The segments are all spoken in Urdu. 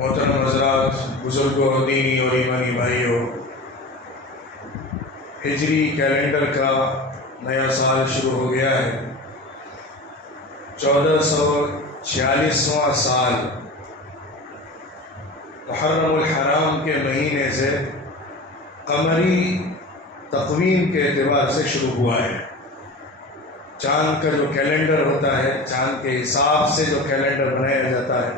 محترم حضرات، بزرگوں، دینی اور ایمانی بھائیوں، ہجری کیلنڈر کا نیا سال شروع ہو گیا ہے۔ 1446واں سال محرم الحرام کے مہینے سے قمری تقویم کے اعتبار سے شروع ہوا ہے۔ چاند کا جو کیلنڈر ہوتا ہے، چاند کے حساب سے جو کیلنڈر بنایا جاتا ہے،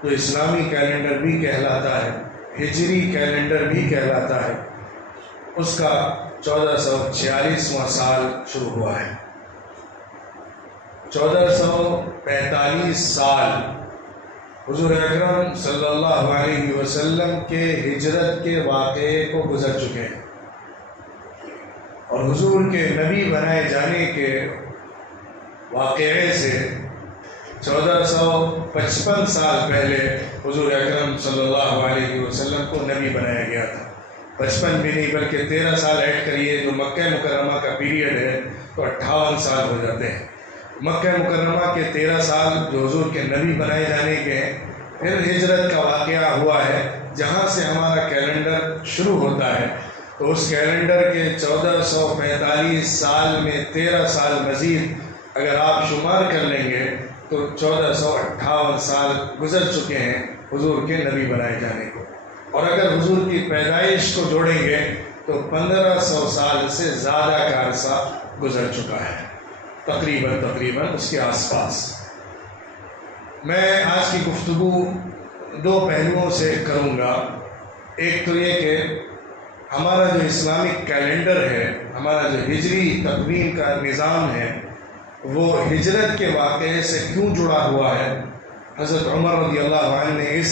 تو اسلامی کیلنڈر بھی کہلاتا ہے، ہجری کیلنڈر بھی کہلاتا ہے۔ اس کا 1446واں سال شروع ہوا ہے۔ 1445 سال حضور اکرم صلی اللہ علیہ وسلم کے ہجرت کے واقعے کو گزر چکے ہیں، اور حضور کے نبی بنائے جانے کے واقعے سے 1455 سال پہلے حضور اکرم صلی اللہ علیہ وسلم کو نبی بنایا گیا تھا۔ 55 بھی نہیں بلکہ 13 سال ایڈ کریے، جو مکہ مکرمہ کا پیریڈ ہے تو 58 سال ہو جاتے ہیں۔ مکہ مکرمہ کے 13 سال جو حضور کے نبی بنائے جانے کے ہیں، پھر ہجرت کا واقعہ ہوا ہے، جہاں سے ہمارا کیلنڈر شروع ہوتا ہے۔ تو اس کیلنڈر کے 1445 سال میں 13 سال مزید اگر آپ شمار کر لیں گے تو 1458 سال گزر چکے ہیں حضور کے نبی بنائے جانے کو، اور اگر حضور کی پیدائش کو جوڑیں گے تو 1500 سال سے زیادہ کا عرصہ گزر چکا ہے، تقریباً اس کے آس پاس۔ میں آج کی گفتگو دو پہلوؤں سے کروں گا۔ ایک تو یہ کہ ہمارا جو اسلامک کیلنڈر ہے، ہمارا جو ہجری تقویم کا نظام ہے، وہ ہجرت کے واقعے سے کیوں جڑا ہوا ہے۔ حضرت عمر رضی اللہ عنہ نے اس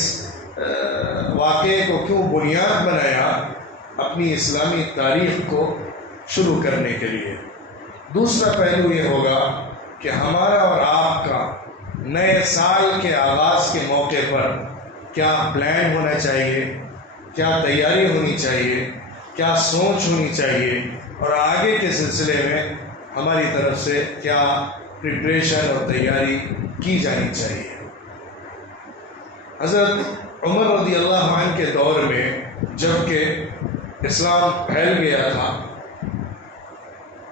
واقعے کو کیوں بنیاد بنایا اپنی اسلامی تاریخ کو شروع کرنے کے لیے۔ دوسرا پہلو یہ ہوگا کہ ہمارا اور آپ کا نئے سال کے آغاز کے موقع پر کیا پلان ہونا چاہیے، کیا تیاری ہونی چاہیے، کیا سوچ ہونی چاہیے، اور آگے کے سلسلے میں ہماری طرف سے کیا پریپریشن اور تیاری کی جانی چاہیے۔ حضرت عمر رضی اللہ عنہ کے دور میں جب کہ اسلام پھیل گیا تھا،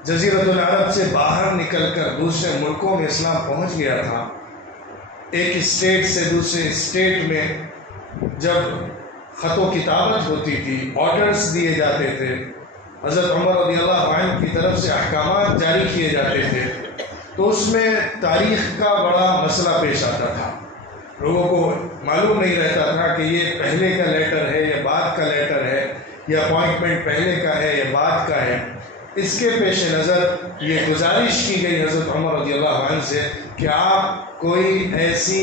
جزیرۃ العرب سے باہر نکل کر دوسرے ملکوں میں اسلام پہنچ گیا تھا، ایک اسٹیٹ سے دوسرے اسٹیٹ میں جب خط و کتابت ہوتی تھی، آرڈرز دیے جاتے تھے، حضرت عمر رضی اللہ عنہ کی طرف سے احکامات جاری کیے جاتے تھے، تو اس میں تاریخ کا بڑا مسئلہ پیش آتا تھا۔ لوگوں کو معلوم نہیں رہتا تھا کہ یہ پہلے کا لیٹر ہے یا بعد کا لیٹر ہے، یا اپوائنٹمنٹ پہلے کا ہے یا بعد کا ہے۔ اس کے پیش نظر یہ گزارش کی گئی حضرت عمر رضی اللہ عنہ سے کہ آپ کوئی ایسی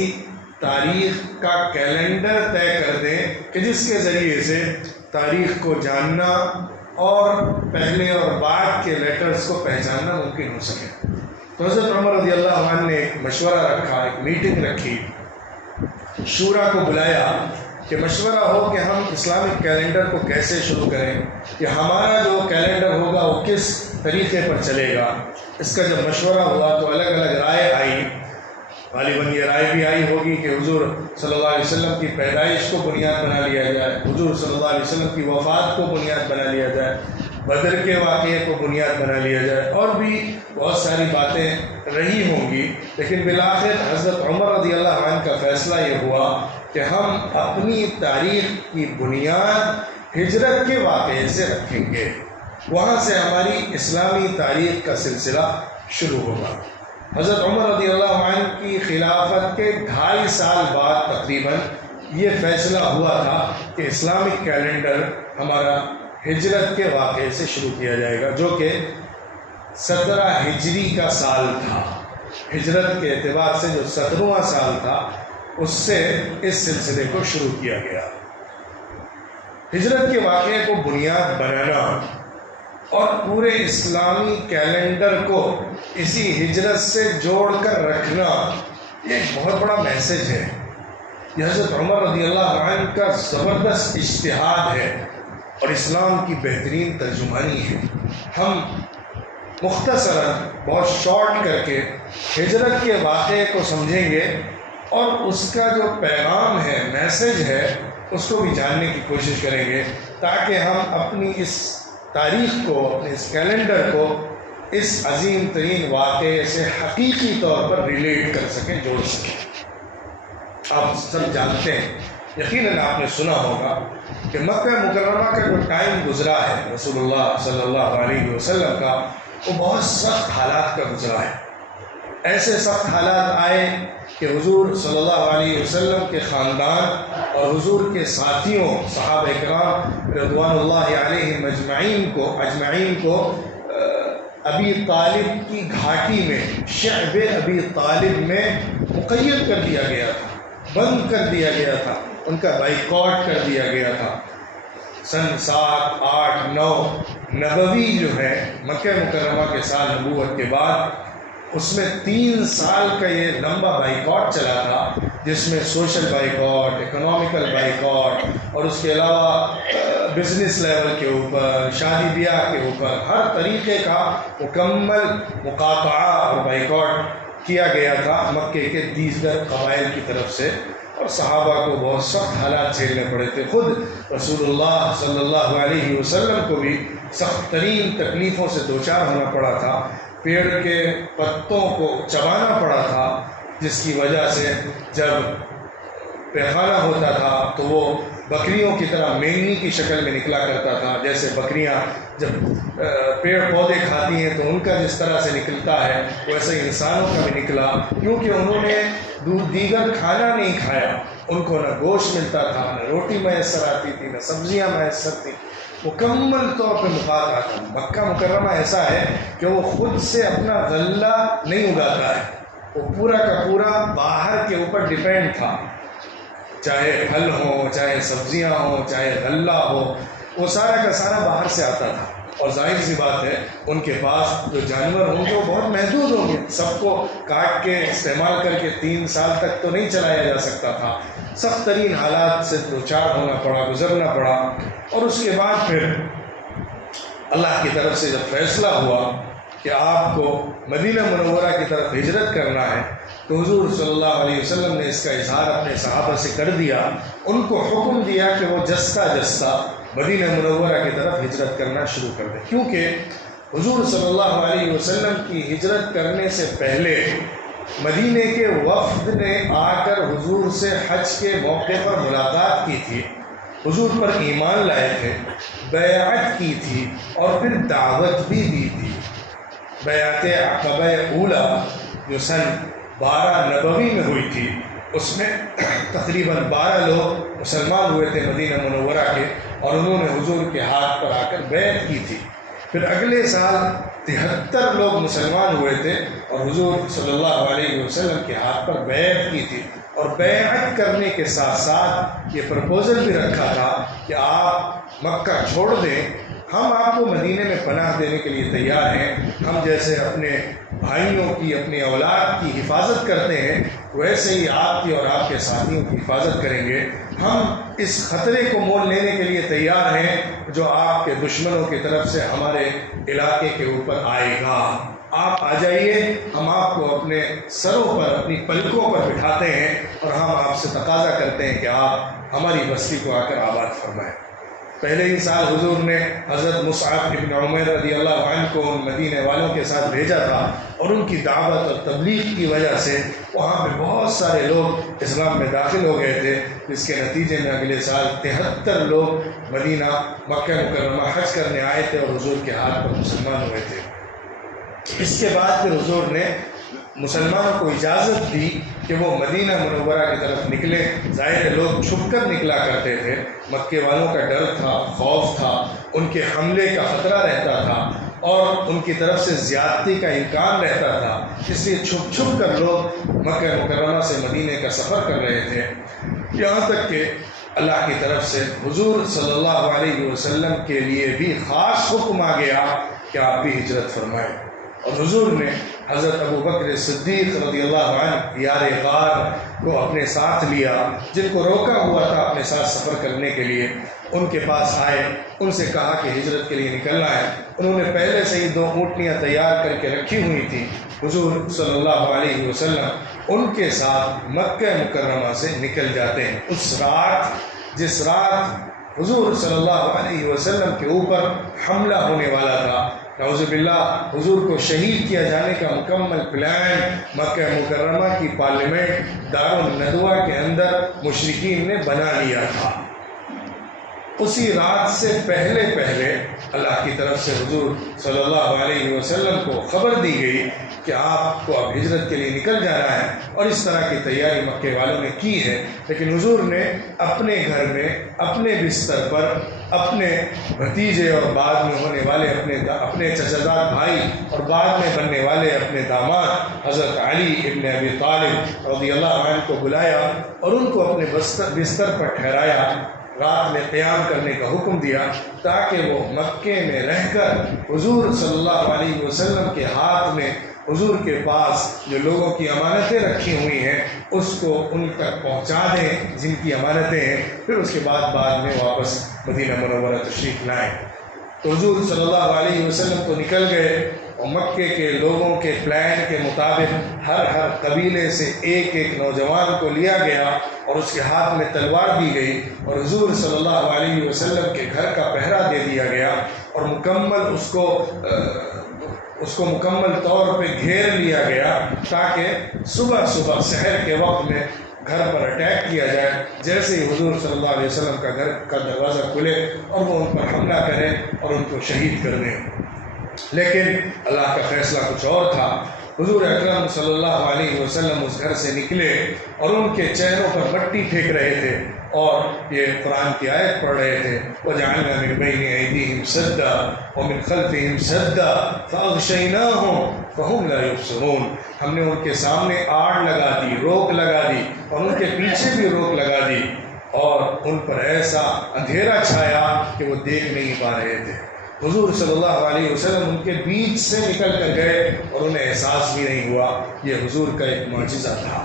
تاریخ کا کیلنڈر طے کر دیں کہ جس کے ذریعے سے تاریخ کو جاننا اور پہلے اور بعد کے لیٹرز کو پہچاننا ممکن ہو سکے۔ تو حضرت عمر رضی اللہ عنہ نے ایک مشورہ رکھا، ایک میٹنگ رکھی، شورا کو بلایا کہ مشورہ ہو کہ ہم اسلامک کیلنڈر کو کیسے شروع کریں، کہ ہمارا جو کیلنڈر ہوگا وہ کس طریقے پر چلے گا۔ اس کا جب مشورہ ہوا تو الگ الگ رائے آئی، غالباً یہ رائے بھی آئی ہوگی کہ حضور صلی اللہ علیہ وسلم کی پیدائش کو بنیاد بنا لیا جائے، حضور صلی اللہ علیہ وسلم کی وفات کو بنیاد بنا لیا جائے، بدر کے واقعے کو بنیاد بنا لیا جائے، اور بھی بہت ساری باتیں رہی ہوں گی۔ لیکن بالآخر حضرت عمر رضی اللہ عنہ کا فیصلہ یہ ہوا کہ ہم اپنی تاریخ کی بنیاد ہجرت کے واقعے سے رکھیں گے، وہاں سے ہماری اسلامی تاریخ کا سلسلہ شروع ہوگا۔ حضرت عمر رضی اللہ عنہ کی خلافت کے 2.5 سال بعد تقریباً یہ فیصلہ ہوا تھا کہ اسلامک کیلنڈر ہمارا ہجرت کے واقعے سے شروع کیا جائے گا، جو کہ 17 ہجری کا سال تھا۔ ہجرت کے اعتبار سے جو 17واں سال تھا، اس سے اس سلسلے کو شروع کیا گیا۔ ہجرت کے واقعے کو بنیاد بنانا اور پورے اسلامی کیلنڈر کو اسی ہجرت سے جوڑ کر رکھنا، یہ ایک بہت بڑا میسج ہے۔ یہ حضرت عمر رضی اللہ عنہ کا زبردست اجتہاد ہے اور اسلام کی بہترین ترجمانی ہے۔ ہم مختصراً بہت شارٹ کر کے ہجرت کے واقعے کو سمجھیں گے اور اس کا جو پیغام ہے، میسج ہے، اس کو بھی جاننے کی کوشش کریں گے، تاکہ ہم اپنی اس تاریخ کو، اپنے اس کیلنڈر کو اس عظیم ترین واقعے سے حقیقی طور پر ریلیٹ کر سکیں، جوڑ سکیں۔ آپ سب جانتے ہیں، یقیناً آپ نے سنا ہوگا کہ مکہ مکرمہ کا جو ٹائم گزرا ہے رسول اللہ صلی اللہ علیہ وسلم کا، وہ بہت سخت حالات کا گزرا ہے۔ ایسے سخت حالات آئے کہ حضور صلی اللہ علیہ وسلم کے خاندان اور حضور کے ساتھیوں صحابہ کرام رضوان اللہ علیہم اجمعین کو ابی طالب کی گھاٹی میں، شعب ابی طالب میں مقید کر دیا گیا تھا، بند کر دیا گیا تھا، ان کا بائیکاٹ کر دیا گیا تھا۔ سن 7، 8، 9 نبوی جو ہے، مکہ مکرمہ کے سال نبوت کے بعد، اس میں 3 سال کا یہ لمبا بائیکاٹ چلا تھا، جس میں سوشل بائیکاٹ، اکنامیکل بائیکاٹ، اور اس کے علاوہ بزنس لیول کے اوپر، شادی بیاہ کے اوپر، ہر طریقے کا مکمل مقاطعہ اور بائیکاٹ کیا گیا تھا مکے کے دیگر قبائل کی طرف سے، اور صحابہ کو بہت سخت حالات جھیلنے پڑے تھے۔ خود رسول اللہ صلی اللہ علیہ وسلم کو بھی سخت ترین تکلیفوں سے دوچار ہونا پڑا تھا، پیڑ کے پتوں کو چبانا پڑا تھا، جس کی وجہ سے جب پیخانہ ہوتا تھا تو وہ بکریوں کی طرح مینگنی کی شکل میں نکلا کرتا تھا، جیسے بکریاں جب پیڑ پودے کھاتی ہیں تو ان کا جس طرح سے نکلتا ہے، ویسے ہی انسانوں کا بھی نکلا، کیونکہ انہوں نے دیگر کھانا نہیں کھایا، ان کو نہ گوشت ملتا تھا، نہ روٹی میسر آتی تھی، نہ سبزیاں میسر تھیں، مکمل طور پہ مقاطعہ تھا۔ مکہ مکرمہ ایسا ہے کہ وہ خود سے اپنا غلہ نہیں اگاتا ہے، وہ پورا کا پورا باہر کے اوپر ڈیپینڈ تھا، چاہے پھل ہوں، چاہے سبزیاں ہوں، چاہے غلہ ہو، وہ سارا کا سارا باہر سے آتا تھا۔ اور ظاہر سی بات ہے، ان کے پاس جو جانور ہوں گے وہ بہت محدود ہوں گے، سب کو کاٹ کے استعمال کر کے 3 سال تک تو نہیں چلایا جا سکتا تھا۔ سخت ترین حالات سے دوچار ہونا پڑا، گزرنا پڑا، اور اس کے بعد پھر اللہ کی طرف سے جب فیصلہ ہوا کہ آپ کو مدینہ منورہ کی طرف ہجرت کرنا ہے، تو حضور صلی اللہ علیہ وسلم نے اس کا اظہار اپنے صحابہ سے کر دیا، ان کو حکم دیا کہ وہ جستا جستا مدینہ منورہ کی طرف ہجرت کرنا شروع کر دیں، کیونکہ حضور صلی اللہ علیہ وسلم کی ہجرت کرنے سے پہلے مدینے کے وفد نے آ کر حضور سے حج کے موقع پر ملاقات کی تھی، حضور پر ایمان لائے تھے، بیعت کی تھی، اور پھر دعوت بھی دی تھی۔ بیعت عقبہ اولا جو سن 12 نبوی میں ہوئی تھی، اس میں تقریباً 12 لوگ مسلمان ہوئے تھے مدینہ منورہ کے، اور انہوں نے حضور کے ہاتھ پر آ کر بیعت کی تھی۔ پھر اگلے سال 73 لوگ مسلمان ہوئے تھے اور حضور صلی اللہ علیہ وسلم کے ہاتھ پر بیعت کی تھی، اور بیعت کرنے کے ساتھ ساتھ یہ پرپوزل بھی رکھا تھا کہ آپ مکہ چھوڑ دیں، ہم آپ کو مدینے میں پناہ دینے کے لیے تیار ہیں، ہم جیسے اپنے بھائیوں کی، اپنی اولاد کی حفاظت کرتے ہیں، ویسے ہی آپ کی اور آپ کے ساتھیوں کی حفاظت کریں گے، ہم اس خطرے کو مول لینے کے لیے تیار ہیں جو آپ کے دشمنوں کی طرف سے ہمارے علاقے کے اوپر آئے گا، آپ آ جائیے، ہم آپ کو اپنے سروں پر، اپنی پلکوں پر بٹھاتے ہیں، اور ہم آپ سے تقاضا کرتے ہیں کہ آپ ہماری بستی کو آ کر آباد فرمائیں۔ پہلے ہی سال حضور نے حضرت مصعب ابن عمیر رضی اللہ عنہ کو مدینے والوں کے ساتھ بھیجا تھا، اور ان کی دعوت اور تبلیغ کی وجہ سے وہاں پہ بہت سارے لوگ اسلام میں داخل ہو گئے تھے، جس کے نتیجے میں اگلے سال 73 لوگ مدینہ مکہ مکرمہ حج کرنے آئے تھے اور حضور کے ہاتھ پر مسلمان ہوئے تھے۔ اس کے بعد پھر حضور نے مسلمانوں کو اجازت دی کہ وہ مدینہ منورہ کی طرف نکلیں۔ ظاہر لوگ چھپ کر نکلا کرتے تھے، مکے والوں کا ڈر تھا، خوف تھا، ان کے حملے کا خطرہ رہتا تھا، اور ان کی طرف سے زیادتی کا امکان رہتا تھا، اس لیے چھپ چھپ کر لوگ مکہ مکرمہ سے مدینے کا سفر کر رہے تھے، یہاں تک کہ اللہ کی طرف سے حضور صلی اللہ علیہ وسلم کے لیے بھی خاص حکم آ گیا کہ آپ بھی ہجرت فرمائیں، اور حضور نے حضرت ابو بکر صدیق رضی اللہ عنہ یار غار کو اپنے ساتھ لیا، جن کو روکا ہوا تھا اپنے ساتھ سفر کرنے کے لیے، ان کے پاس آئے، ان سے کہا کہ ہجرت کے لیے نکلنا ہے۔ انہوں نے پہلے سے ہی 2 اونٹنیاں تیار کر کے رکھی ہوئی تھیں، حضور صلی اللہ علیہ وسلم ان کے ساتھ مکہ مکرمہ سے نکل جاتے ہیں۔ اس رات، جس رات حضور صلی اللہ علیہ وسلم کے اوپر حملہ ہونے والا تھا، نعوذ باللہ حضور کو شہید کیا جانے کا مکمل پلان مکہ مکرمہ کی پارلیمنٹ دارالندوہ کے اندر مشرکین نے بنا لیا تھا، اسی رات سے پہلے اللہ کی طرف سے حضور صلی اللہ علیہ وسلم کو خبر دی گئی کہ آپ کو اب ہجرت کے لیے نکل جانا ہے، اور اس طرح کی تیاری مکے والوں نے کی ہے۔ لیکن حضور نے اپنے گھر میں، اپنے بستر پر، اپنے بھتیجے اور بعد میں ہونے والے اپنے چچزاد بھائی اور بعد میں بننے والے اپنے داماد حضرت علی ابن ابی طالب رضی اللہ عنہ کو بلایا اور ان کو اپنے بستر پر ٹھہرایا، رات میں قیام کرنے کا حکم دیا تاکہ وہ مکے میں رہ کر حضور صلی اللہ علیہ وسلم کے ہاتھ میں، حضور کے پاس جو لوگوں کی امانتیں رکھی ہوئی ہیں اس کو ان تک پہنچا دیں جن کی امانتیں ہیں، پھر اس کے بعد میں واپس مدینہ منورہ تشریف لائیں۔ تو حضور صلی اللہ علیہ وسلم تو نکل گئے، اور مکے کے لوگوں کے پلان کے مطابق ہر قبیلے سے ایک نوجوان کو لیا گیا اور اس کے ہاتھ میں تلوار دی گئی، اور حضور صلی اللہ علیہ وسلم کے گھر کا پہرا دے دیا گیا، اور مکمل اس کو مکمل طور پہ گھیر لیا گیا تاکہ صبح سحر کے وقت میں گھر پر اٹیک کیا جائے، جیسے ہی حضور صلی اللہ علیہ وسلم کا گھر کا دروازہ کھلے اور وہ ان پر حملہ کریں اور ان کو شہید کر دیں۔ لیکن اللہ کا فیصلہ کچھ اور تھا۔ حضور اکرم صلی اللہ علیہ وسلم اس گھر سے نکلے اور ان کے چہروں پر مٹی پھینک رہے تھے اور یہ قرآن کی آیت پڑھ رہے تھے، وَجَعَلْنَا مِن بَيْنِ أَيْدِيهِمْ سَدًّا وَمِن خَلْفِهِمْ سَدًّا فَأَغْشَيْنَاهُمْ فَهُمْ لَا يُبْصِرُونَ۔ ہم نے ان کے سامنے آڑ لگا دی، روک لگا دی، اور ان کے پیچھے بھی روک لگا دی، اور ان پر ایسا اندھیرا چھایا کہ وہ دیکھ نہیں پا رہے تھے۔ حضور صلی اللہ علیہ وسلم ان کے بیچ سے نکل کر گئے اور انہیں احساس بھی نہیں ہوا۔ یہ حضور کا ایک معجزہ تھا۔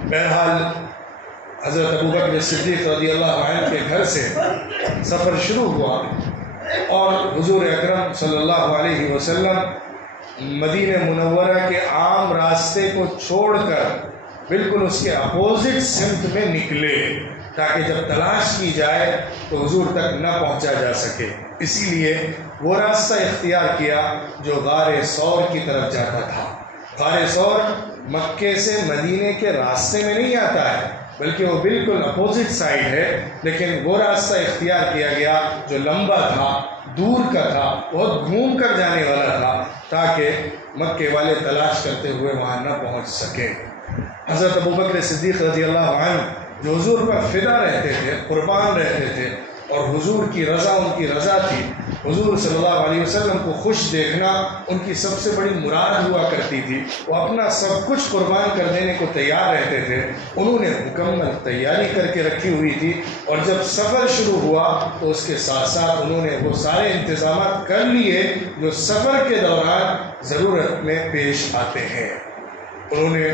بہرحال حضرت ابوبکر صدیق رضی اللہ عنہ کے گھر سے سفر شروع ہوا، اور حضور اکرم صلی اللہ علیہ وسلم مدینہ منورہ کے عام راستے کو چھوڑ کر بالکل اس کے اپوزٹ سمت میں نکلے تاکہ جب تلاش کی جائے تو حضور تک نہ پہنچا جا سکے۔ اسی لیے وہ راستہ اختیار کیا جو غار ثور کی طرف جاتا تھا۔ غار ثور مکے سے مدینے کے راستے میں نہیں آتا ہے، بلکہ وہ بالکل اپوزٹ سائڈ ہے، لیکن وہ راستہ اختیار کیا گیا جو لمبا تھا، دور کا تھا، بہت گھوم کر جانے والا تھا، تاکہ مکے والے تلاش کرتے ہوئے وہاں نہ پہنچ سکیں۔ حضرت ابوبکر صدیق رضی اللہ عنہ جو حضور پر فدا رہتے تھے، قربان رہتے تھے، اور حضور کی رضا ان کی رضا تھی، حضور صلی اللہ علیہ وسلم کو خوش دیکھنا ان کی سب سے بڑی مراد ہوا کرتی تھی۔ وہ اپنا سب کچھ قربان کر دینے کو تیار رہتے تھے۔ انہوں نے مکمل تیاری کر کے رکھی ہوئی تھی، اور جب سفر شروع ہوا تو اس کے ساتھ ساتھ انہوں نے وہ سارے انتظامات کر لیے جو سفر کے دوران ضرورت میں پیش آتے ہیں۔ انہوں نے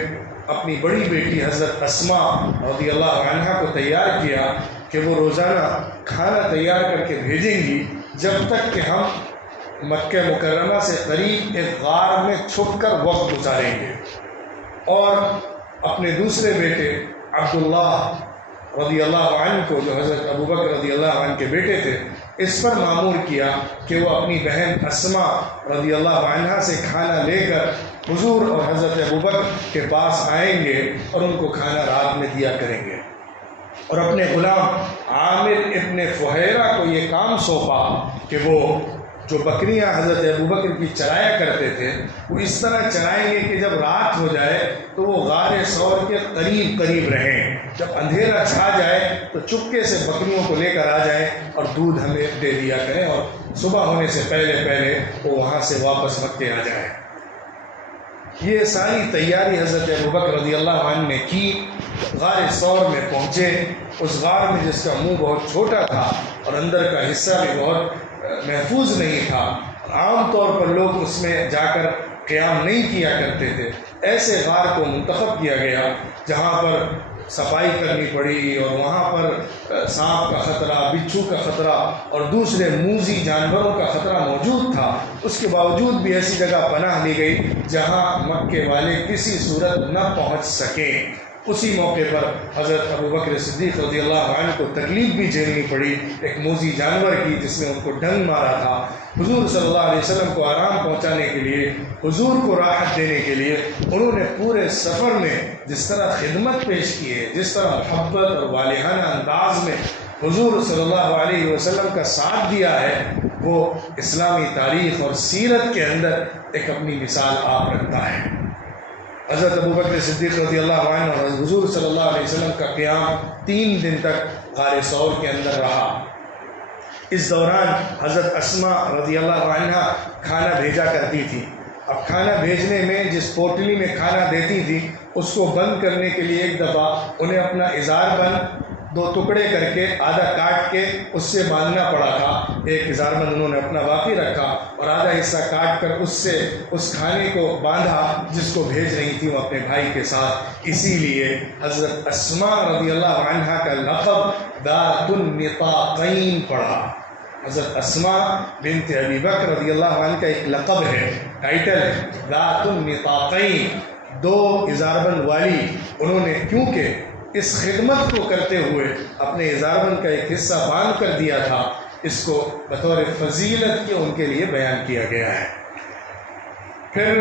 اپنی بڑی بیٹی حضرت اسماء رضی اللہ عنہا کو تیار کیا کہ وہ روزانہ کھانا تیار کر کے بھیجیں گی جب تک کہ ہم مکہ مکرمہ سے قریب ایک غار میں چھپ کر وقت گزاریں گے، اور اپنے دوسرے بیٹے عبداللہ رضی اللہ عنہ کو، جو حضرت ابوبکر رضی اللہ عنہ کے بیٹے تھے، اس پر مامور کیا کہ وہ اپنی بہن اسماء رضی اللہ عنہا سے کھانا لے کر حضور اور حضرت ابوبکر کے پاس آئیں گے اور ان کو کھانا رات میں دیا کریں گے، اور اپنے غلام عامر ابن فہیرہ کو یہ کام سونپا کہ وہ جو بکریاں حضرت ابوبکر کی چرایا کرتے تھے وہ اس طرح چرائیں گے کہ جب رات ہو جائے تو وہ غار ثور کے قریب رہیں، جب اندھیرا چھا جائے تو چپکے سے بکریوں کو لے کر آ جائیں اور دودھ ہمیں دے دیا کریں، اور صبح ہونے سے پہلے وہ وہاں سے واپس مکے آ جائیں۔ یہ ساری تیاری حضرت ابوبکر رضی اللہ عنہ نے کی۔ غار ثور میں پہنچے، اس غار میں جس کا منہ بہت چھوٹا تھا اور اندر کا حصہ بھی بہت محفوظ نہیں تھا، عام طور پر لوگ اس میں جا کر قیام نہیں کیا کرتے تھے، ایسے غار کو منتخب کیا گیا جہاں پر صفائی کرنی پڑی اور وہاں پر سانپ کا خطرہ، بچھو کا خطرہ اور دوسرے موذی جانوروں کا خطرہ موجود تھا، اس کے باوجود بھی ایسی جگہ پناہ لی گئی جہاں مکے والے کسی صورت نہ پہنچ سکیں۔ اسی موقع پر حضرت ابوبکر صدیق رضی اللہ عنہ کو تکلیف بھی جھیلنی پڑی ایک موذی جانور کی جس نے ان کو ڈنگ مارا تھا۔ حضور صلی اللہ علیہ وسلم کو آرام پہنچانے کے لیے، حضور کو راحت دینے کے لیے انہوں نے پورے سفر میں جس طرح خدمت پیش کی ہے، جس طرح محبت اور والہانہ انداز میں حضور صلی اللہ علیہ وسلم کا ساتھ دیا ہے، وہ اسلامی تاریخ اور سیرت کے اندر ایک اپنی مثال آپ رکھتا ہے۔ حضرت ابوبکر صدیق رضی اللہ عنہ اور حضور صلی اللہ علیہ وسلم کا قیام 3 دن تک غار ثور کے اندر رہا۔ اس دوران حضرت اسماء رضی اللہ عنہ کھانا بھیجا کرتی تھی۔ اب کھانا بھیجنے میں جس پوٹلی میں کھانا دیتی تھی اس کو بند کرنے کے لیے ایک دفعہ انہیں اپنا ازار بند 2 ٹکڑے کر کے آدھا کاٹ کے اس سے باندھنا پڑا تھا۔ ایک ازار بند انہوں نے اپنا باقی رکھا اور آدھا حصہ کاٹ کر اس سے اس کھانے کو باندھا جس کو بھیج رہی تھی وہ اپنے بھائی کے ساتھ۔ اسی لیے حضرت اسماء رضی اللہ عنہ کا لقب ذات النطاقین پڑا۔ حضرت اسماء بنت ابی بکر رضی اللہ عنہ کا ایک لقب ہے، ٹائٹل ہے، ذات النطاقین، 2 ازار بند والی۔ انہوں نے کیونکہ اس خدمت کو کرتے ہوئے اپنے ازار بند کا ایک حصہ باندھ کر دیا تھا، اس کو بطور فضیلت کے ان کے لیے بیان کیا گیا ہے۔ پھر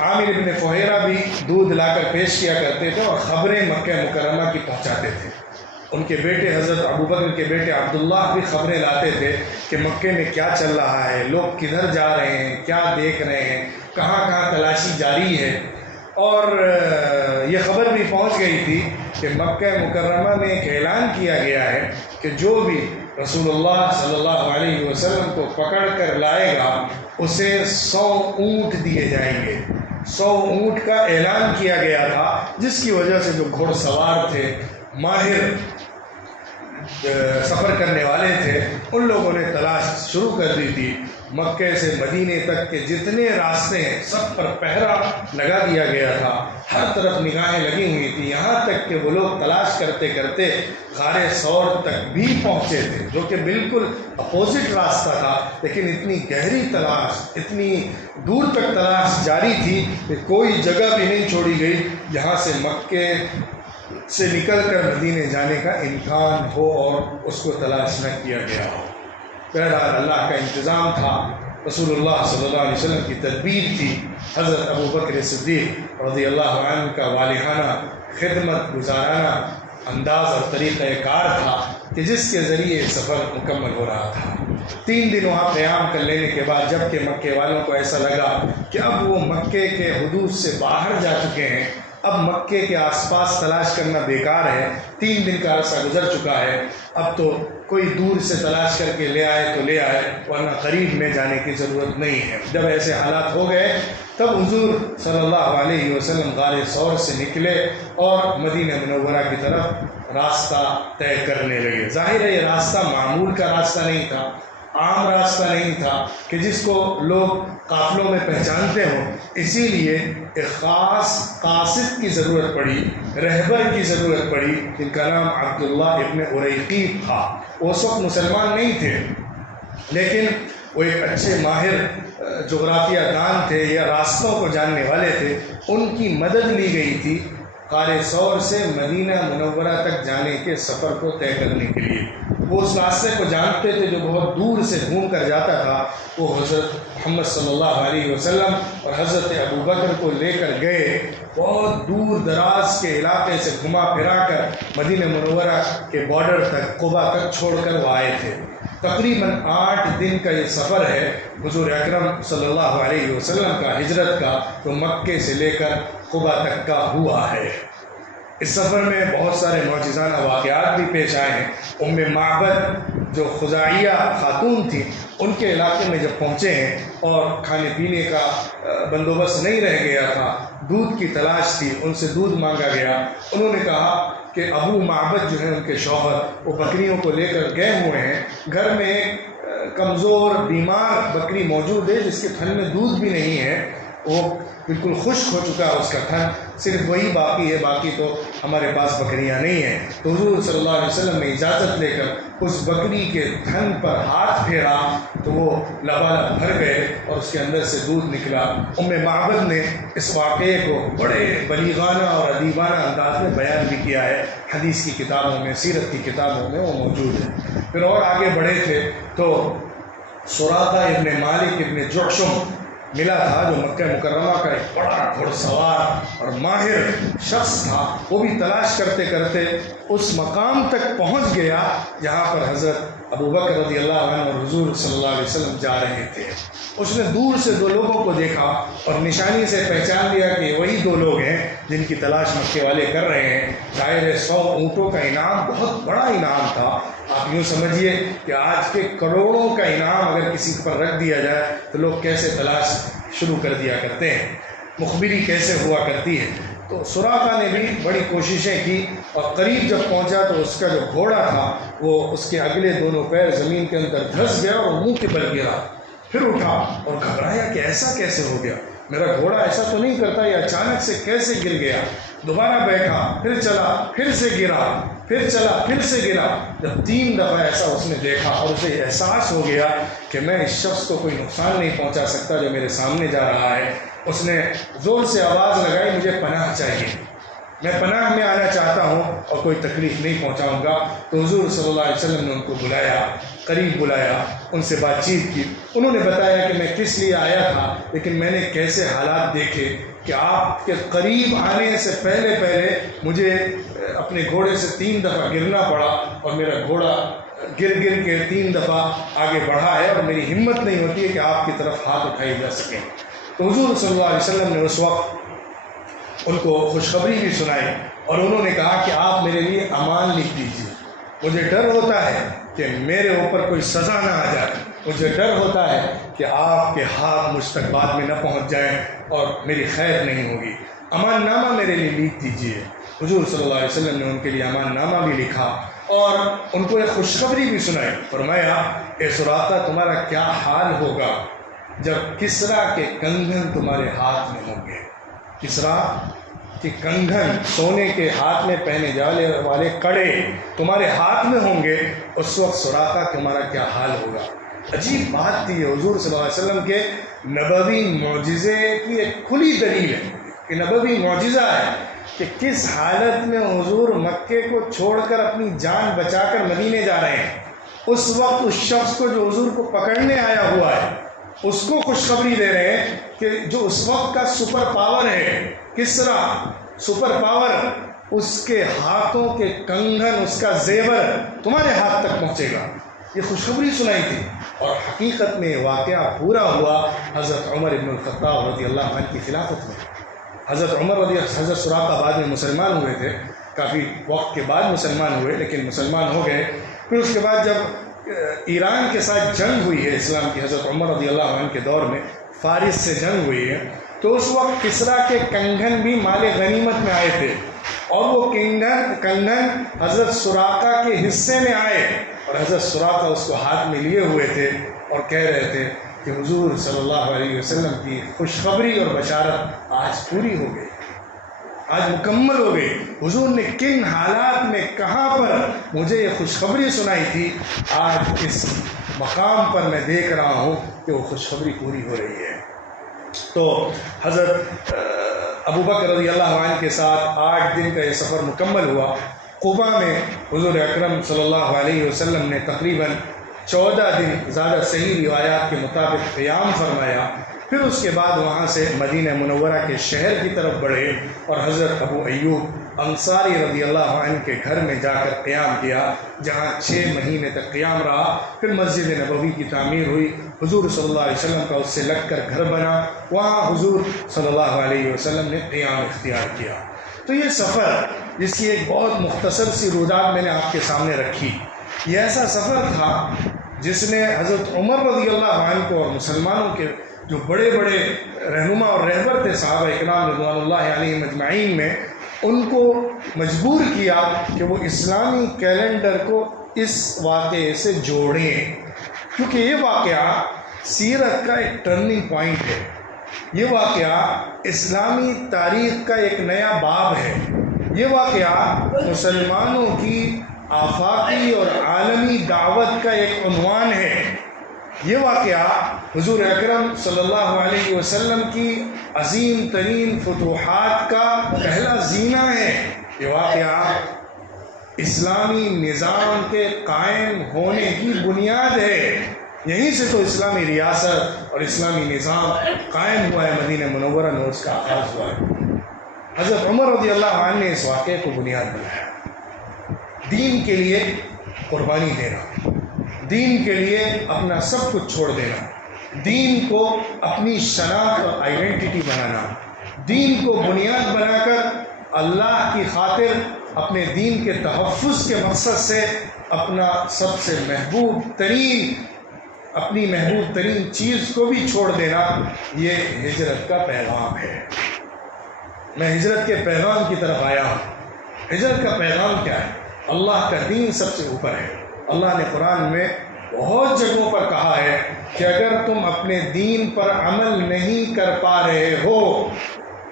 عامر ابن فہیرہ بھی دودھ لا کر پیش کیا کرتے تھے اور خبریں مکہ مکرمہ کی پہنچاتے تھے۔ ان کے بیٹے حضرت ابوبکر کے بیٹے عبداللہ بھی خبریں لاتے تھے کہ مکے میں کیا چل رہا ہے، لوگ کدھر جا رہے ہیں، کیا دیکھ رہے ہیں، کہاں کہاں تلاشی جاری ہے۔ اور یہ خبر بھی پہنچ گئی تھی کہ مکہ مکرمہ میں ایک اعلان کیا گیا ہے کہ جو بھی رسول اللہ صلی اللہ علیہ وسلم کو پکڑ کر لائے گا اسے 100 اونٹ دیے جائیں گے۔ 100 اونٹ کا اعلان کیا گیا تھا، جس کی وجہ سے جو گھوڑ سوار تھے، ماہر سفر کرنے والے تھے، ان لوگوں نے تلاش شروع کر دی تھی۔ مکے سے مدینے تک کے جتنے راستے ہیں سب پر پہرا لگا دیا گیا تھا، ہر طرف نگاہیں لگی ہوئی تھی، یہاں تک کہ وہ لوگ تلاش کرتے کرتے غار ثور تک بھی پہنچے تھے، جو کہ بالکل اپوزٹ راستہ تھا، لیکن اتنی گہری تلاش، اتنی دور تک تلاش جاری تھی کہ کوئی جگہ بھی نہیں چھوڑی گئی جہاں سے مکے سے نکل کر مدینے جانے کا امکان ہو اور اس کو تلاش نہ کیا گیا ہو۔ بہرحال اللہ کا انتظام تھا، رسول اللہ صلی اللہ علیہ وسلم کی تدبیر تھی، حضرت ابوبکر صدیق رضی اللہ عنہ کا والہانہ خدمت گزارانہ انداز اور طریقہ کار تھا کہ جس کے ذریعے سفر مکمل ہو رہا تھا۔ 3 دن وہاں قیام کر لینے کے بعد جب کہ مکے والوں کو ایسا لگا کہ اب وہ مکے کے حدود سے باہر جا چکے ہیں، اب مکے کے آس پاس تلاش کرنا بیکار ہے، 3 دن کا عرصہ گزر چکا ہے، اب تو کوئی دور سے تلاش کر کے لے آئے تو لے آئے، ورنہ قریب میں جانے کی ضرورت نہیں ہے۔ جب ایسے حالات ہو گئے تب حضور صلی اللہ علیہ وسلم غار ثور سے نکلے اور مدینہ منورہ کی طرف راستہ طے کرنے لگے۔ ظاہر ہے یہ راستہ معمول کا راستہ نہیں تھا، عام راستہ نہیں تھا کہ جس کو لوگ قافلوں میں پہچانتے ہوں، اسی لیے ایک خاص قاصد کی ضرورت پڑی، رہبر کی ضرورت پڑی، جن کا نام عبداللہ ابن اریقیب تھا۔ وہ اس وقت مسلمان نہیں تھے، لیکن وہ ایک اچھے ماہر جغرافیہ دان تھے یا راستوں کو جاننے والے تھے، ان کی مدد لی گئی تھی غار ثور سے مدینہ منورہ تک جانے کے سفر کو طے کرنے کے لیے۔ وہ اس راستے کو جانتے تھے جو بہت دور سے گھوم کر جاتا تھا، وہ حضرت محمد صلی اللہ علیہ وسلم اور حضرت ابوبکر کو لے کر گئے، بہت دور دراز کے علاقے سے گھما پھرا کر مدینہ منورہ کے بارڈر تک، قبا تک چھوڑ کر وہ آئے تھے۔ تقریباً 8 دن کا یہ سفر ہے حضور اکرم صلی اللہ علیہ وسلم کا ہجرت کا، جو مکے سے لے کر قبا تک کا ہوا ہے۔ اس سفر میں بہت سارے معجزانہ واقعات بھی پیش آئے ہیں۔ ام معبد جو خزاعیہ خاتون تھی، ان کے علاقے میں جب پہنچے ہیں اور کھانے پینے کا بندوبست نہیں رہ گیا تھا، دودھ کی تلاش تھی، ان سے دودھ مانگا گیا۔ انہوں نے کہا کہ ابو معبد جو ہیں ان کے شوہر، وہ بکریوں کو لے کر گئے ہوئے ہیں، گھر میں ایک کمزور بیمار بکری موجود ہے جس کے تھن میں دودھ بھی نہیں ہے، وہ بالکل خشک ہو چکا ہے اس کا تھن، صرف وہی باقی ہے، باقی تو ہمارے پاس بکریاں نہیں ہیں۔ تو حضور صلی اللہ علیہ وسلم نے اجازت لے کر اس بکری کے تھن پر ہاتھ پھیرا تو وہ لبالب بھر گئے اور اس کے اندر سے دودھ نکلا۔ ام معبد نے اس واقعے کو بڑے بلیغانہ اور ادیبانہ انداز میں بیان بھی کیا ہے، حدیث کی کتابوں میں، سیرت کی کتابوں میں وہ موجود ہے۔ پھر اور آگے بڑھے تھے تو سراقہ ابن مالک ابن جعشم ملا تھا، جو مکہ مکرمہ کا ایک بڑا گھڑ سوار اور ماہر شخص تھا۔ وہ بھی تلاش کرتے کرتے اس مقام تک پہنچ گیا جہاں پر حضرت ابوبکر رضی اللہ عنہ اور حضور صلی اللہ علیہ وسلم جا رہے تھے۔ اس نے دور سے دو لوگوں کو دیکھا اور نشانی سے پہچان لیا کہ وہی دو لوگ ہیں جن کی تلاش مکے والے کر رہے ہیں۔ ظاہر 100 اونٹوں کا انعام بہت بڑا انعام تھا۔ آپ یوں سمجھیے کہ آج کے کروڑوں کا انعام اگر کسی پر رکھ دیا جائے تو لوگ کیسے تلاش شروع کر دیا کرتے ہیں، مخبری کیسے ہوا کرتی ہے۔ تو سراقہ نے بھی بڑی کوششیں کی اور قریب جب پہنچا تو اس کا جو گھوڑا تھا وہ اس کے اگلے دونوں پیر زمین کے اندر دھس گیا اور منہ کے بل گرا۔ پھر اٹھا اور گھبرایا کہ ایسا کیسے ہو گیا، میرا گھوڑا ایسا تو نہیں کرتا، یہ اچانک سے کیسے گر گیا۔ دوبارہ بیٹھا، پھر چلا، پھر سے گرا، پھر چلا، پھر سے گرا۔ جب 3 دفعہ ایسا اس نے دیکھا اور اسے احساس ہو گیا کہ میں اس شخص کو کوئی نقصان نہیں پہنچا سکتا جو میرے سامنے جا رہا ہے، اس نے زور سے آواز لگائی، مجھے پناہ چاہیے، میں پناہ میں آنا چاہتا ہوں اور کوئی تکلیف نہیں پہنچاؤں گا۔ تو حضور صلی اللہ علیہ وسلم نے ان کو بلایا، قریب بلایا، ان سے بات چیت کی۔ انہوں نے بتایا کہ میں کس لیے آیا تھا، لیکن میں نے کیسے حالات دیکھے کہ آپ کے قریب آنے سے پہلے مجھے اپنے گھوڑے سے 3 دفعہ گرنا پڑا اور میرا گھوڑا گر کے 3 دفعہ آگے بڑھا ہے اور میری ہمت نہیں ہوتی ہے کہ آپ کی طرف ہاتھ اٹھائی جا سکیں۔ تو حضور صلی اللہ علیہ وسلم نے اس وقت ان کو خوشخبری بھی سنائی اور انہوں نے کہا کہ آپ میرے لیے امان لکھ دیجیے، مجھے ڈر ہوتا ہے کہ میرے اوپر کوئی سزا نہ آ جائے، مجھے ڈر ہوتا ہے کہ آپ کے ہاتھ مجھ تک بعد میں نہ پہنچ جائیں اور میری خیر نہیں ہوگی، امان نامہ میرے لیے لکھ دیجیے۔ حضور صلی اللہ علیہ وسلم نے ان کے لیے امان نامہ بھی لکھا اور ان کو ایک خوشخبری بھی سنائی۔ فرمایا، اے سراقہ، تمہارا کیا حال ہوگا جب کسریٰ کے کنگن تمہارے ہاتھ میں ہوں گے۔ کسریٰ کے کنگن، سونے کے ہاتھ میں پہنے جانے والے کڑے تمہارے ہاتھ میں ہوں گے، اس وقت سراقہ تمہارا کیا حال ہوگا۔ عجیب بات تھی، حضور صلی اللہ علیہ وسلم کے نبوی معجزے کی ایک کھلی دلیل ہے کہ نبوی معجزہ ہے کہ کس حالت میں حضور مکے کو چھوڑ کر اپنی جان بچا کر مدینے جا رہے ہیں۔ اس وقت اس شخص کو جو حضور کو پکڑنے آیا ہوا ہے اس کو خوشخبری دے رہے ہیں کہ جو اس وقت کا سپر پاور ہے کسریٰ، سپر پاور، اس کے ہاتھوں کے کنگن، اس کا زیور تمہارے ہاتھ تک پہنچے گا۔ یہ خوشخبری سنائی تھی اور حقیقت میں یہ واقعہ پورا ہوا حضرت عمر بن الخطاب رضی اللہ عنہ کی خلافت میں۔ حضرت سراقہ بعد میں مسلمان ہوئے تھے، کافی وقت کے بعد مسلمان ہوئے، لیکن مسلمان ہو گئے۔ پھر اس کے بعد جب ایران کے ساتھ جنگ ہوئی ہے اسلام کی، حضرت عمر رضی اللہ عنہ کے دور میں فارس سے جنگ ہوئی ہے، تو اس وقت کسریٰ کے کنگن بھی مال غنیمت میں آئے تھے اور وہ کنگن حضرت سراقہ کے حصے میں آئے اور حضرت سراقہ اس کو ہاتھ میں لیے ہوئے تھے اور کہہ رہے تھے کہ حضور صلی اللہ علیہ وسلم کی خوشخبری اور بشارت آج پوری ہو گئی، آج مکمل ہو گئی۔ حضور نے کن حالات میں کہاں پر مجھے یہ خوشخبری سنائی تھی، آج اس مقام پر میں دیکھ رہا ہوں کہ وہ خوشخبری پوری ہو رہی ہے۔ تو حضرت ابوبکر رضی اللہ عنہ کے ساتھ 8 دن کا یہ سفر مکمل ہوا۔ قبا میں حضور اکرم صلی اللہ علیہ وسلم نے تقریباً 14 دن زیادہ صحیح روایات کے مطابق قیام فرمایا۔ پھر اس کے بعد وہاں سے مدینہ منورہ کے شہر کی طرف بڑھے اور حضرت ابو ایوب انصاری رضی اللہ عنہ کے گھر میں جا کر قیام کیا، جہاں 6 مہینے تک قیام رہا۔ پھر مسجد نبوی کی تعمیر ہوئی، حضور صلی اللہ علیہ وسلم کا اس سے لگ کر گھر بنا، وہاں حضور صلی اللہ علیہ وسلم نے قیام اختیار کیا۔ تو یہ سفر جس کی ایک بہت مختصر سی رودات میں نے آپ کے سامنے رکھی، یہ ایسا سفر تھا جس نے حضرت عمر رضی اللہ عنہ کو اور مسلمانوں کے جو بڑے بڑے رہنما اور رہبر تھے صحابہ اکرام رضوان اللہ علیہم اجمعین میں، ان کو مجبور کیا کہ وہ اسلامی کیلنڈر کو اس واقعے سے جوڑیں، کیونکہ یہ واقعہ سیرت کا ایک ٹرننگ پوائنٹ ہے، یہ واقعہ اسلامی تاریخ کا ایک نیا باب ہے۔ یہ واقعہ مسلمانوں کی آفاقی اور عالمی دعوت کا ایک عنوان ہے۔ یہ واقعہ حضور اکرم صلی اللہ علیہ وسلم کی عظیم ترین فتوحات کا پہلا زینہ ہے۔ یہ واقعہ اسلامی نظام کے قائم ہونے کی بنیاد ہے۔ یہیں سے تو اسلامی ریاست اور اسلامی نظام قائم ہوا ہے، مدینہ منورہ میں اس کا آغاز ہوا ہے۔ حضرت عمر رضی اللہ عنہ نے اس واقعے کو بنیاد بنایا۔ دین کے لیے قربانی دینا، دین کے لیے اپنا سب کچھ چھوڑ دینا، دین کو اپنی شناخت اور آئیڈینٹی بنانا، دین کو بنیاد بنا کر اللہ کی خاطر اپنے دین کے تحفظ کے مقصد سے اپنا سب سے اپنی محبوب ترین چیز کو بھی چھوڑ دینا، یہ ہجرت کا پیغام ہے۔ میں ہجرت کے پیغام کی طرف آیا ہوں۔ ہجرت کا پیغام کیا ہے؟ اللہ کا دین سب سے اوپر ہے۔ اللہ نے قرآن میں بہت جگہوں پر کہا ہے کہ اگر تم اپنے دین پر عمل نہیں کر پا رہے ہو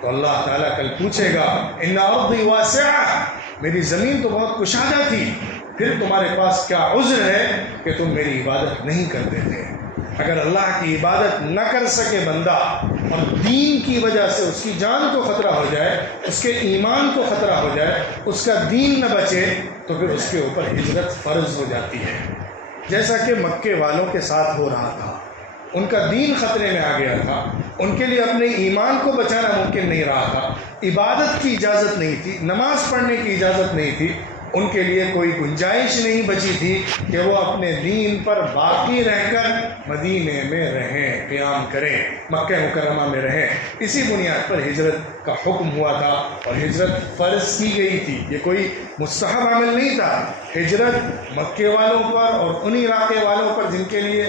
تو اللہ تعالیٰ کل پوچھے گا ان ارضی واسعہ، میری زمین تو بہت کشادہ تھی، پھر تمہارے پاس کیا عذر ہے کہ تم میری عبادت نہیں کرتے تھے؟ اگر اللہ کی عبادت نہ کر سکے بندہ اور دین کی وجہ سے اس کی جان کو خطرہ ہو جائے، اس کے ایمان کو خطرہ ہو جائے، اس کا دین نہ بچے، تو پھر اس کے اوپر ہجرت فرض ہو جاتی ہے۔ جیسا کہ مکے والوں کے ساتھ ہو رہا تھا، ان کا دین خطرے میں آ گیا تھا، ان کے لیے اپنے ایمان کو بچانا ممکن نہیں رہا تھا، عبادت کی اجازت نہیں تھی، نماز پڑھنے کی اجازت نہیں تھی، ان کے لیے کوئی گنجائش نہیں بچی تھی کہ وہ اپنے دین پر باقی رہ کر مدینے میں رہیں، قیام کریں، مکہ مکرمہ میں رہیں۔ اسی بنیاد پر ہجرت کا حکم ہوا تھا اور ہجرت فرض کی گئی تھی، یہ کوئی مستحب عمل نہیں تھا۔ ہجرت مکے والوں پر اور ان علاقے والوں پر جن کے لیے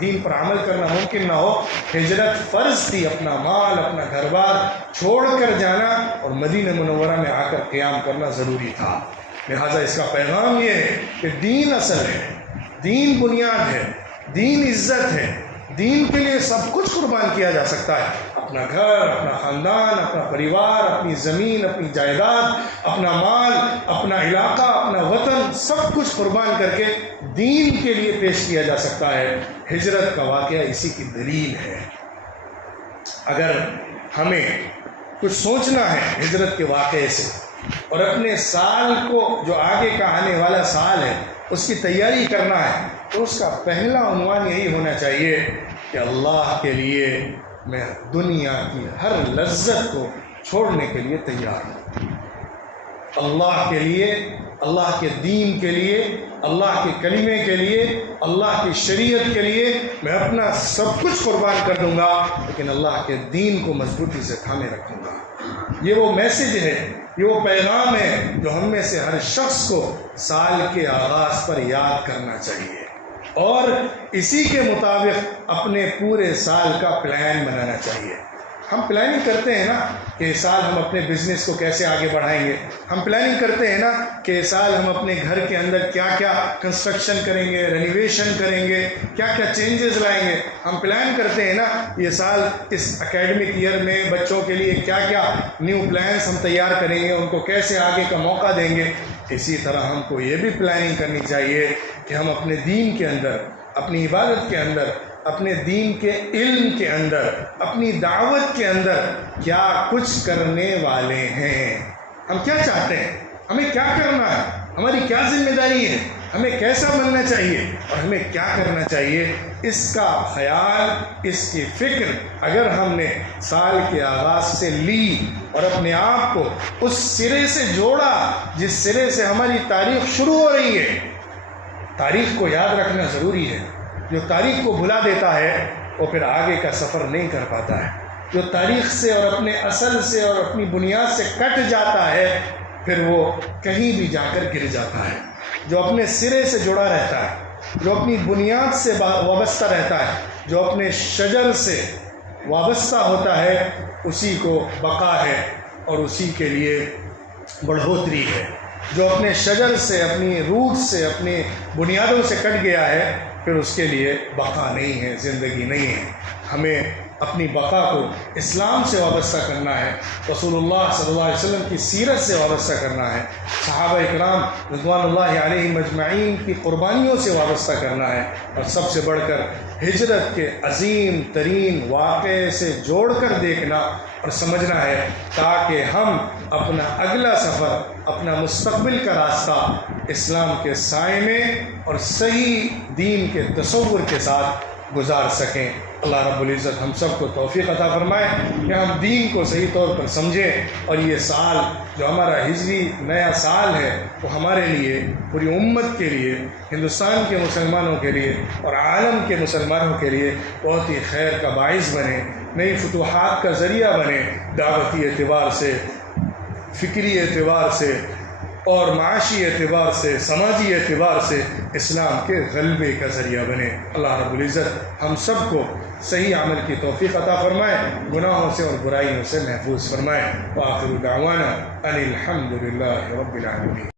دین پر عمل کرنا ممکن نہ ہو، ہجرت فرض تھی، اپنا مال اپنا گھر بار چھوڑ کر جانا اور مدینہ منورہ میں آ کر قیام کرنا ضروری تھا۔ لہٰذا اس کا پیغام یہ ہے کہ دین اصل ہے، دین بنیاد ہے، دین عزت ہے، دین کے لیے سب کچھ قربان کیا جا سکتا ہے، اپنا گھر، اپنا خاندان، اپنا پریوار، اپنی زمین، اپنی جائیداد، اپنا مال، اپنا علاقہ، اپنا وطن، سب کچھ قربان کر کے دین کے لیے پیش کیا جا سکتا ہے۔ ہجرت کا واقعہ اسی کی دلیل ہے۔ اگر ہمیں کچھ سوچنا ہے ہجرت کے واقعے سے اور اپنے سال کو جو آگے کا آنے والا سال ہے اس کی تیاری کرنا ہے، تو اس کا پہلا عنوان یہی ہونا چاہیے کہ اللہ کے لیے میں دنیا کی ہر لذت کو چھوڑنے کے لیے تیار ہوں۔ اللہ کے لیے، اللہ کے دین کے لیے، اللہ کے کلمے کے لیے، اللہ کی شریعت کے لیے میں اپنا سب کچھ قربان کر دوں گا، لیکن اللہ کے دین کو مضبوطی سے تھامے رکھوں گا۔ یہ وہ میسج ہے، یہ وہ پیغام ہے جو ہم میں سے ہر شخص کو سال کے آغاز پر یاد کرنا چاہیے اور اسی کے مطابق اپنے پورے سال کا پلان بنانا چاہیے۔ ہم پلاننگ کرتے ہیں نا کہ اس سال ہم اپنے بزنس کو کیسے آگے بڑھائیں گے، ہم پلاننگ کرتے ہیں نا کہ اس سال ہم اپنے گھر کے اندر کیا کیا کنسٹرکشن کریں گے، رینوویشن کریں گے، کیا کیا چینجز لائیں گے، ہم پلان کرتے ہیں نا یہ سال اس اکیڈمک ایئر میں بچوں کے لیے کیا کیا نیو پلانس ہم تیار کریں گے، ان کو کیسے آگے کا موقع دیں گے۔ اسی طرح ہم کو یہ بھی پلاننگ کرنی چاہیے کہ ہم اپنے دین کے اندر، اپنی عبادت کے اندر، اپنے دین کے علم کے اندر، اپنی دعوت کے اندر کیا کچھ کرنے والے ہیں، ہم کیا چاہتے ہیں، ہمیں کیا کرنا ہے، ہماری کیا ذمہ داری ہے، ہمیں کیسا بننا چاہیے اور ہمیں کیا کرنا چاہیے۔ اس کا خیال، اس کی فکر اگر ہم نے سال کے آغاز سے لی اور اپنے آپ کو اس سرے سے جوڑا جس سرے سے ہماری تاریخ شروع ہو رہی ہے۔ تاریخ کو یاد رکھنا ضروری ہے۔ جو تاریخ کو بھلا دیتا ہے وہ پھر آگے کا سفر نہیں کر پاتا ہے۔ جو تاریخ سے اور اپنے اصل سے اور اپنی بنیاد سے کٹ جاتا ہے پھر وہ کہیں بھی جا کر گر جاتا ہے۔ جو اپنے سرے سے جڑا رہتا ہے، جو اپنی بنیاد سے وابستہ رہتا ہے، جو اپنے شجر سے وابستہ ہوتا ہے، اسی کو بقا ہے اور اسی کے لیے بڑھوتری ہے۔ جو اپنے شجر سے، اپنی روٹ سے، اپنی بنیادوں سے کٹ گیا ہے پھر اس کے لیے بقا نہیں ہے، زندگی نہیں ہے۔ ہمیں اپنی بقا کو اسلام سے وابستہ کرنا ہے، رسول اللہ صلی اللہ علیہ وسلم کی سیرت سے وابستہ کرنا ہے، صحابہ اکرام رضوان اللہ علیہم اجمعین کی قربانیوں سے وابستہ کرنا ہے، اور سب سے بڑھ کر ہجرت کے عظیم ترین واقعے سے جوڑ کر دیکھنا اور سمجھنا ہے، تاکہ ہم اپنا اگلا سفر، اپنا مستقبل کا راستہ اسلام کے سائے میں اور صحیح دین کے تصور کے ساتھ گزار سکیں۔ اللہ رب العزت ہم سب کو توفیق عطا فرمائے کہ ہم دین کو صحیح طور پر سمجھیں، اور یہ سال جو ہمارا ہجری نیا سال ہے وہ ہمارے لیے، پوری امت کے لیے، ہندوستان کے مسلمانوں کے لیے اور عالم کے مسلمانوں کے لیے بہت ہی خیر کا باعث بنے، نئی فتوحات کا ذریعہ بنے، دعوتی اعتبار سے، فکری اعتبار سے اور معاشی اعتبار سے، سماجی اعتبار سے اسلام کے غلبے کا ذریعہ بنے۔ اللہ رب العزت ہم سب کو صحیح عمل کی توفیق عطا فرمائے، گناہوں سے اور برائیوں سے محفوظ فرمائے۔ وآخر دعوانا ان الحمد للہ رب العالمین۔